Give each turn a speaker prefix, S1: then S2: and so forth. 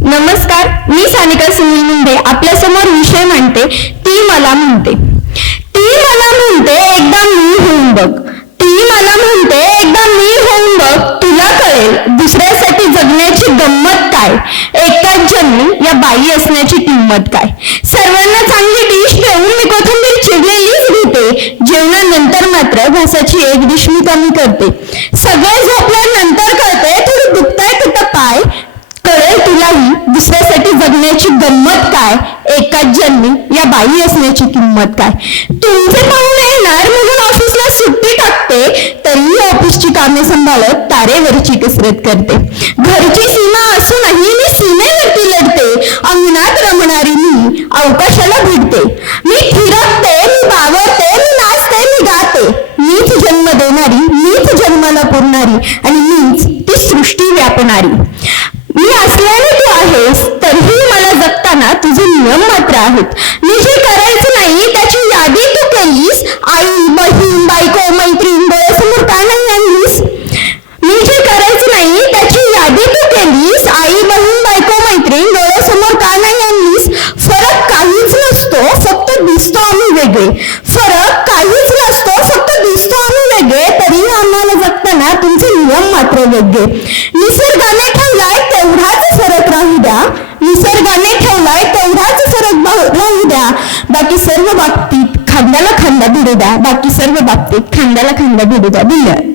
S1: नमस्कार मी सानिका सुनील मुंडे. आपल्यासमोर विषय मांडते ती मला म्हणते. ती मला म्हणते एकदा मी होऊन बघ. ती मला म्हणते एकदा मी होऊन बघ तुला कळेल दुसऱ्यासाठी जगण्याची गंमत काय? एकाच जन्मी या बाई असण्याची किंमत काय? सर्वांना चांगली डिश ठेवून मी कोथिंबीर चिरलेलीच घेते. जेवणानंतर मात्र घासाची एक डिश मी कमी करते. सगळे झोपल्यानंतर जगण्याची गंमत काय? एकाच जन्मी या बाई असण्याची किंमत काय? तुमचे पाहुणे येणार म्हणून ऑफिसला सुट्टी टाकते तरीही ऑफिसची कामे सांभाळत तारेवरची कसरत करते. घरची सीमा असूनही मी सीमेवरती लढते. अंगणात रमणारी मी अवकाशाला भिडते. मी फिरकते मी बावरते मी नाचते मी गाते. मीच जन्म देणारी मीच जन्माला पुरणारी आणि मीच ती सृष्टी व्यापणारी. आहोत. मी हे करायचं नाही त्याची यादी तू केलीस? आई बहीण बायको मैत्रीण डोळ्यासमोर का नाही आणलीस? मी जे करायचं नाही त्याची यादी तू केलीस? आई बहीण बायको मैत्रीण डोळ्यासमोर का नाही आणलीस? फरक काहीच नसतो फक्त दिसतो आम्ही वेगळे. फरक काहीच नसतो फक्त दिसतो आम्ही वेगळे. तरी आम्हाला जगताना तुमचे नियम मात्र वेगळे. निसर्गाने ठेवलाय बाकी सर्व बाबतीत खांद्याला खांदा भिडू द्या बाकी सर्व बाबतीत खांद्याला खांदा भिडू द्या. दिलं